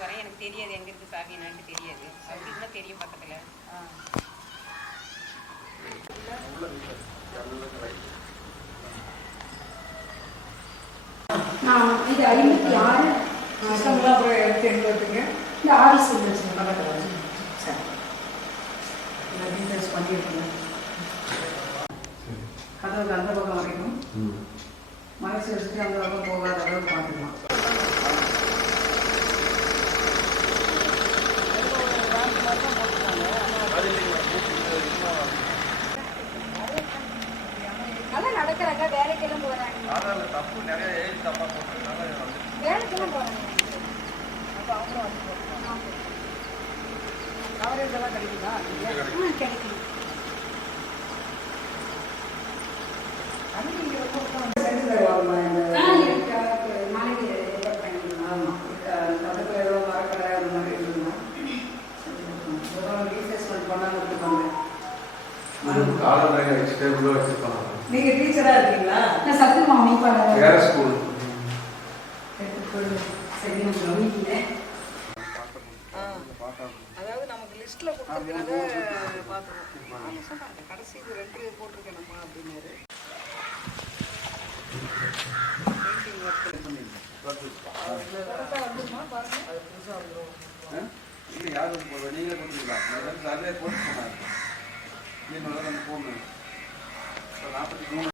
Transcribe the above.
வர எனக்கு தெரியாது எங்க இருக்கு சாவின்னு தெரியாது. அப்படி இருந்தா தெரியும் பக்கத்துல. இது 56 சிஸ்டம்லாம் அப்புறம் எடுத்து எங்கே வச்சுங்க? இந்த ஆஃபீஸ் வச்சுருங்க பக்கத்தில். சரி, டீட்டெயில்ஸ் பண்ணியிருக்கேன். கதவுக்கு அந்த பக்கம் வரைக்கும் மனசு வச்சுட்டு அந்த பக்கம் போகாத அளவுக்கு பார்த்துக்கலாம். நல்லா நடக்கிறாங்க, வேலைக்கெல்லாம் போகிறாங்க. வேலைக்கெல்லாம் போகிறாங்க. அப்போ அவங்களும் வந்து கவரேஜ் எல்லாம் கிடைக்குதா? கிடைக்கும். அன்னைக்கு இங்கே வந்து செஞ்சு தருவாங்க. நாளைக்கு ஆமாம், பக்கத்தில் ஏதோ மரக்கடை அந்த மாதிரி இருந்ததுன்னா ரீப்ளேஸ்மெண்ட் பண்ணாமல் கொடுத்துருப்பாங்க. நீங்கள் டீச்சராக இருக்கீங்களா? நான் சத்துமா அமைப்பாளர். வேற ஸ்கூல் சரி, கவனிக்கல. அதாவது நமக்கு லிஸ்ட்டில் கொடுத்துருக்கிறத பார்த்துருவோம். சொன்னாங்க கடைசி இது 2 போட்டிருக்கேன் நம்ம அப்படின்னாரு. வந்துருமா பாருங்க, அது புதுசாக வந்துடும். இல்லை யாரும் நீங்களே கொடுத்துருக்கலாம். சர்வே போட்டு போனாங்க. 43